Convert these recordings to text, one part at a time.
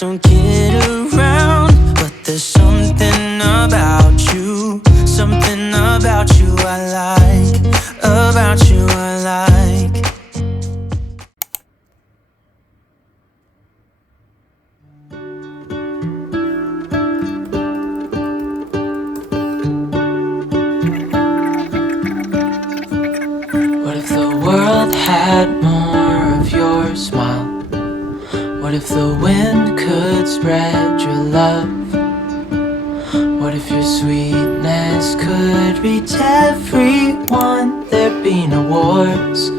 don't get around, but there's something about you, something about you I like, about you I like. What if the world had more of your smile? What if the wind could spread your love? What if your sweetness could reach everyone? There'd be no wars.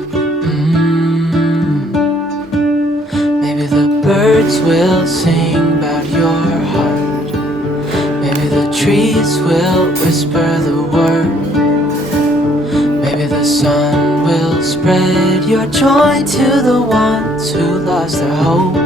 Maybe the birds will sing about your heart. Maybe the trees will whisper the word. Maybe the sun will spread your joy to the ones who lost their hope.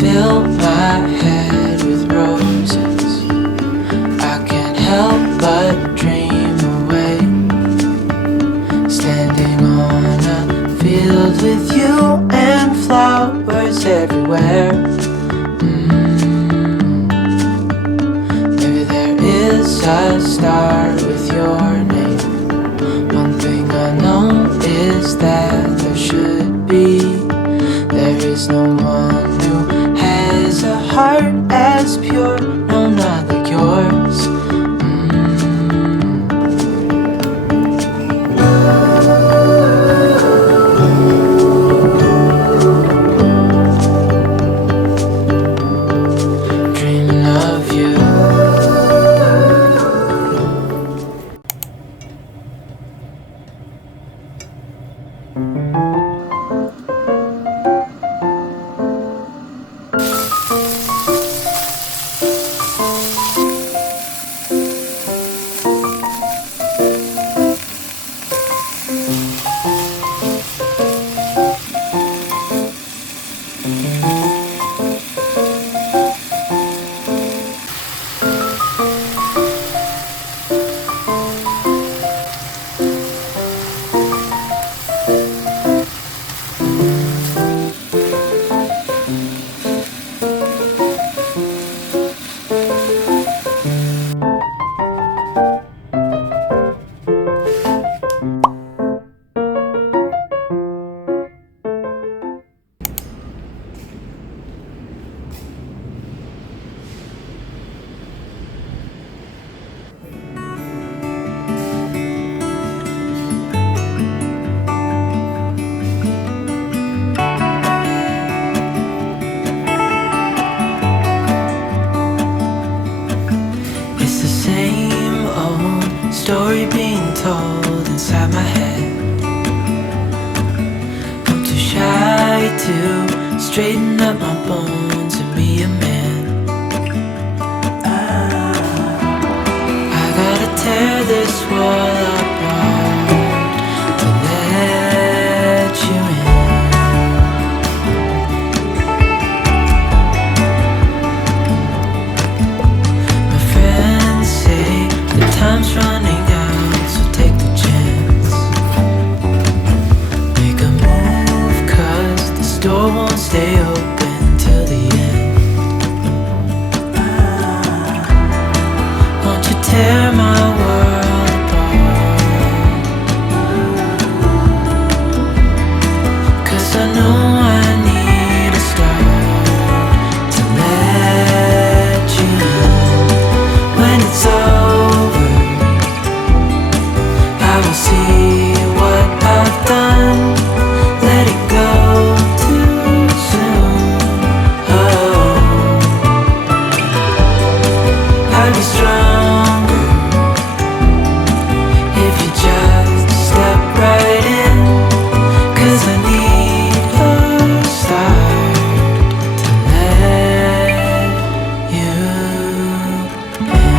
Fill my head with roses, I can't help but dream away, standing on a field with you and flowers everywhere. Maybe there is a star with your name. One thing I know is that there should be. There is no one who has a heart as pure, no, not like yours. Dreaming of you. Story being told inside my head. I'm too shy to straighten up my bones and be a man. I gotta tear this wall apart to let you in. My friends say the time's running. Door won't stay open till the end. Won't you tear my world apart? 'Cause I know I need a start to let you in. When it's over, I will see what I've done. Let it go. I'll be stronger if you just step right in. 'Cause I need a start to let you in.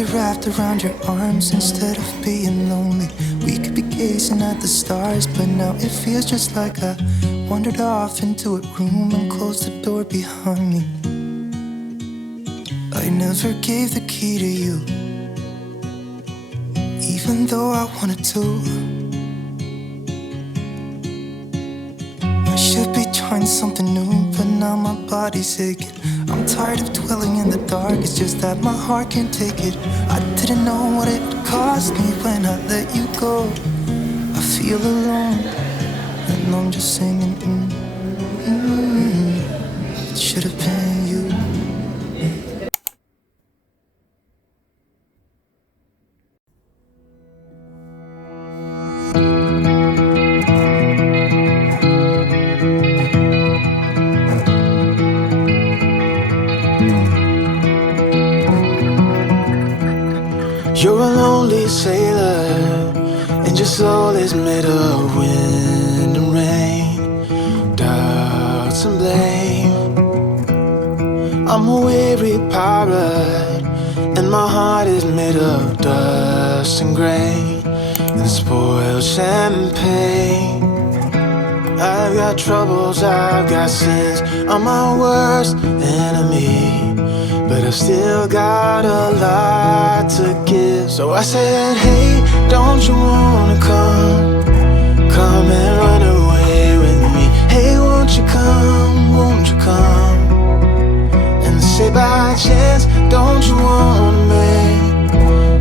be wrapped around your arms instead of being lonely. We could be gazing at the stars, but now it feels just like I wandered off into a room and closed the door behind me. I never gave the key to you, even though I wanted to. I should be trying something new, but now my body's aching. I'm tired of dwelling in the dark, it's just that my heart can't take it. I didn't know what it would cost me when I let you go. I feel alone, and I'm just singing, It should have been you. You're a lonely sailor, and your soul is made of wind and rain, doubts and blame. I'm a weary pirate, and my heart is made of dust and grain, and spoiled champagne. I've got troubles, I've got sins, I'm my worst enemy, but I've still got a lot to give. So I said, hey, don't you wanna come and run away with me? Hey, won't you come, won't you come? And say by chance, don't you wanna make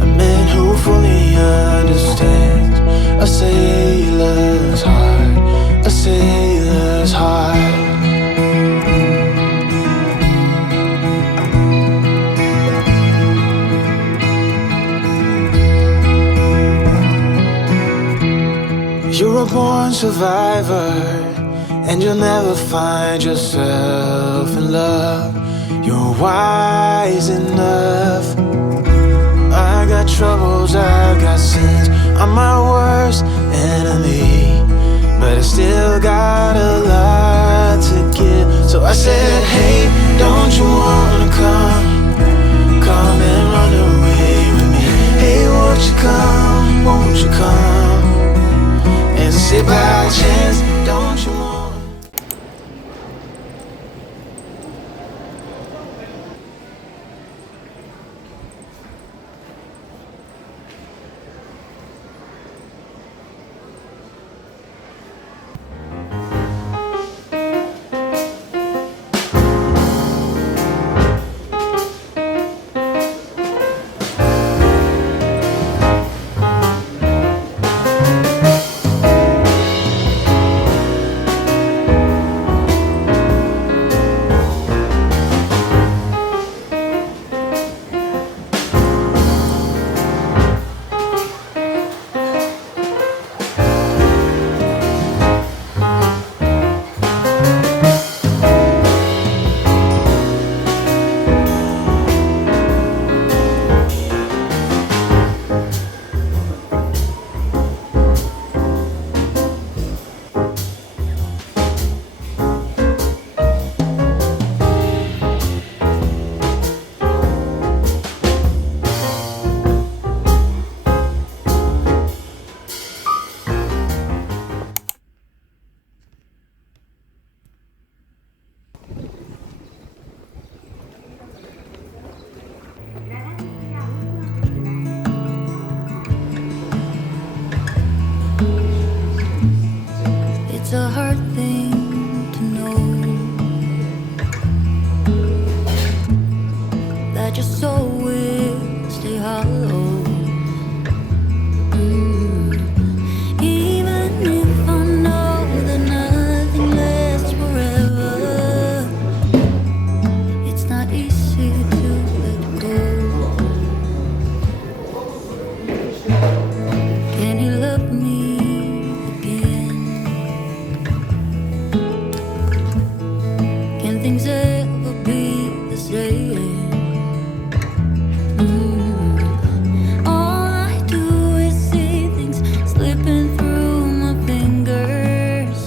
a man who fully understands a sailor's heart, a sailor's heart. You're a born survivor, and you'll never find yourself in love. You're wise enough. I got troubles, I got sins, I'm my worst enemy, but I still got a lot to give. So I said, hey, don't you wanna come and run away with me? Hey, won't you come, won't you come? And say by chance, don't you want? It's a hard thing to know that your soul will stay hollow. Even if I know that nothing lasts forever, it's not easy to let go. Can you love me again? Can things ever be the same? All I do is see things slipping through my fingers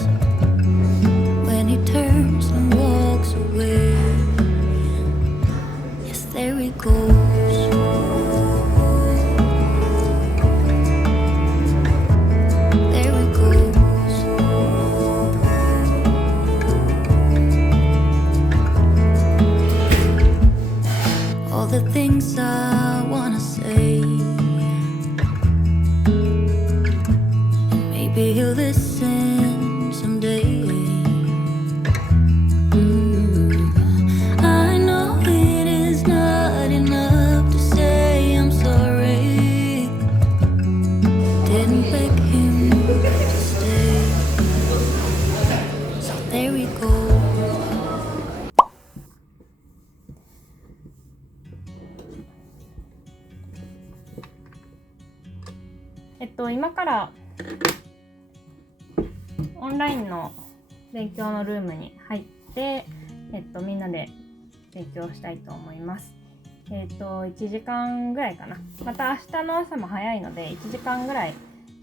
when he turns and walks away. Yes, there he goes. things I wanna say. Maybe you'll listen someday. I know it is not enough to say I'm sorry. Didn't beg him to stay. So there we go. 今からオンラインの勉強のルームに入って、みんなで勉強したいと思います。1時間ぐらいかな。また明日の朝も早いので1時間ぐらい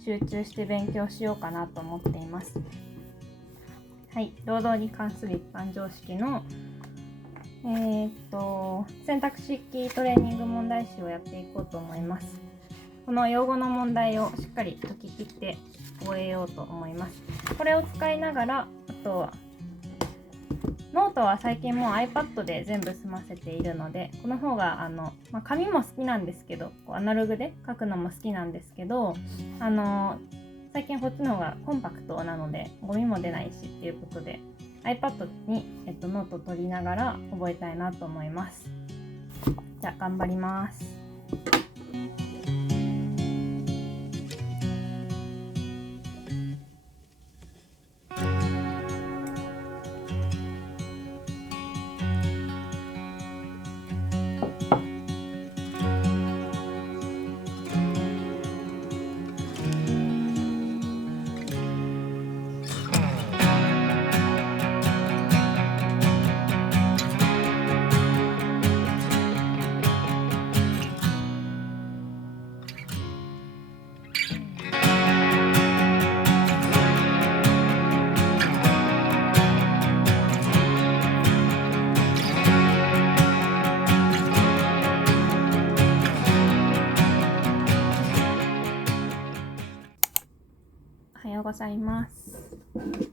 集中して勉強しようかなと思っています。はい、労働に関する一般常識の選択式トレーニング問題集をやっていこうと思います。この用語の問題をしっかり解き切って覚えようと思います。これを使いながら、あとはノートは最近もう iPad で全部済ませているので、この方が紙も好きなんですけど、アナログで書くのも好きなんですけど、最近こっちの方がコンパクトなのでゴミも出ないしっていうことで iPad に、ノート取りながら覚えたいなと思います。じゃあ頑張ります。おはようございます。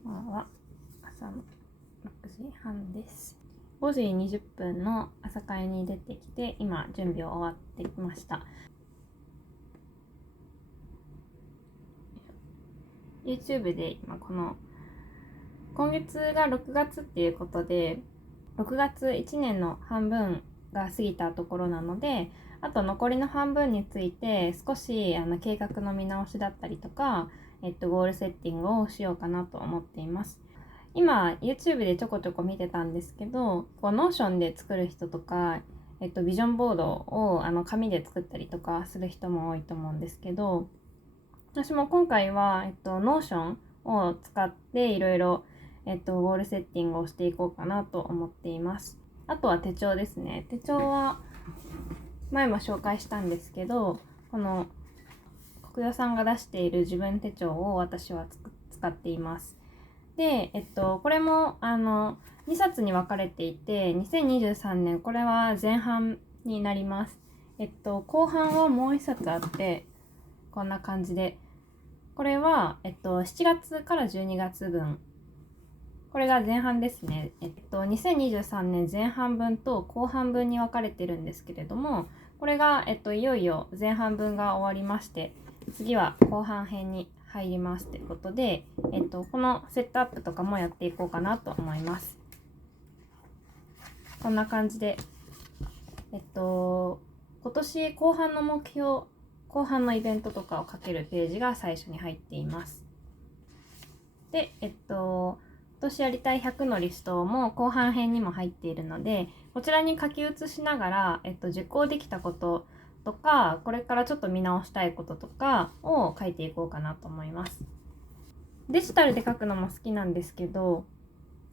今は朝の6時半です。5時20分の朝会に出てきて、今準備を終わってきました。YouTube で今今月が6月っていうことで、6月1年の半分が過ぎたところなので、あと残りの半分について少し計画の見直しだったりとか、ゴールセッティングをしようかなと思っています。今 YouTube でちょこちょこ見てたんですけど、Notion で作る人とか、ビジョンボードを紙で作ったりとかする人も多いと思うんですけど、私も今回は、Notion を使っていろいろゴールセッティングをしていこうかなと思っています。あとは手帳ですね。手帳は前も紹介したんですけど、この国土さんが出している自分手帳を私は使っています。で、これも2冊に分かれていて、2023年これは前半になります。後半はもう1冊あって、こんな感じで、これは7月から12月分。これが前半ですね。2023年前半分と後半分に分かれてるんですけれども、これがいよいよ前半分が終わりまして、次は後半編に入りますということで、このセットアップとかもやっていこうかなと思います。こんな感じで、今年後半の目標、後半のイベントとかを書けるページが最初に入っています。で、今年やりたい100のリストも後半編にも入っているので、こちらに書き写しながら、実行できたこととか、これからちょっと見直したいこととかを書いていこうかなと思います。デジタルで書くのも好きなんですけど、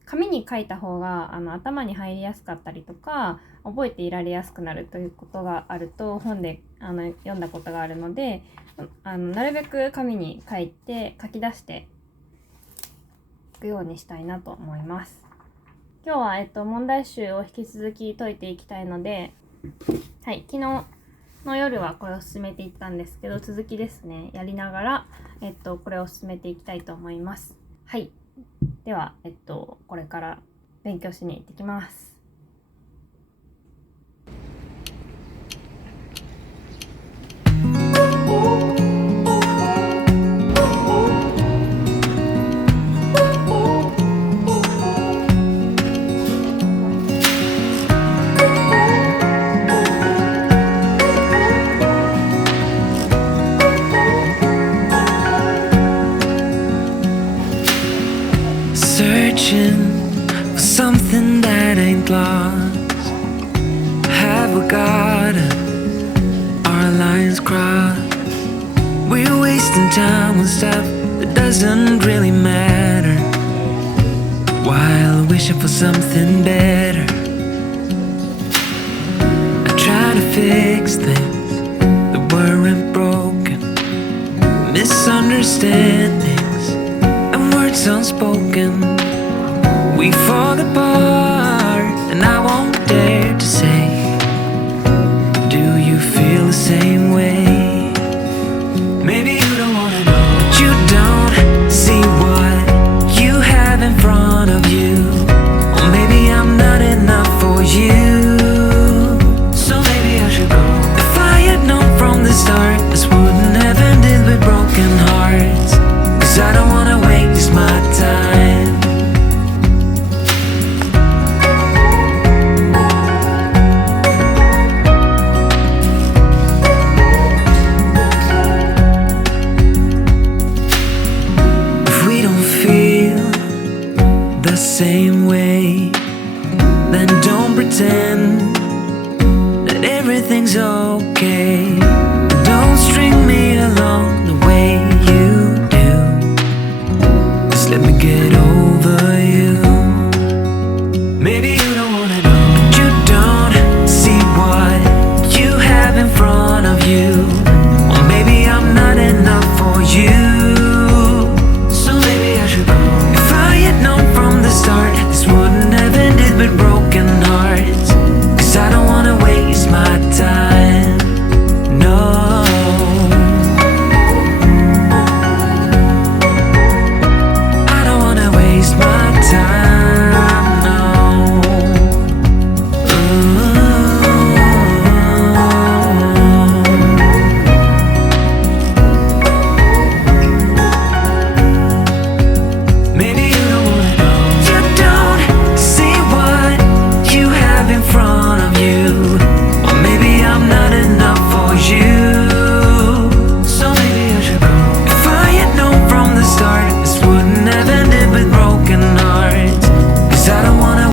紙に書いた方が頭に入りやすかったりとか、覚えていられやすくなるということがあると本で読んだことがあるので、なるべく紙に書き出していくようにしたいなと思います。今日は問題集を引き続き解いていきたいので、はい、昨日の夜はこれを進めていったんですけど、続きですね、やりながら、これを進めていきたいと思います。はい。では、これから勉強しに行ってきます。second thoughts. Have we got our lines crossed? We're wasting time on stuff that doesn't really matter, while wishing for something better. I try to fix things that weren't broken, misunderstandings and words unspoken. We fall apart and I won't dare to say, do you feel the same way? Maybe you don't wanna know, but you don't see what you have in front of you. Or maybe I'm not enough for you, so maybe I should go. If I had known from the start, this wouldn't have ended with broken hearts. Cause I don't wanna waste my time. The same way, then don't pretend that everything's okay. Don't string me along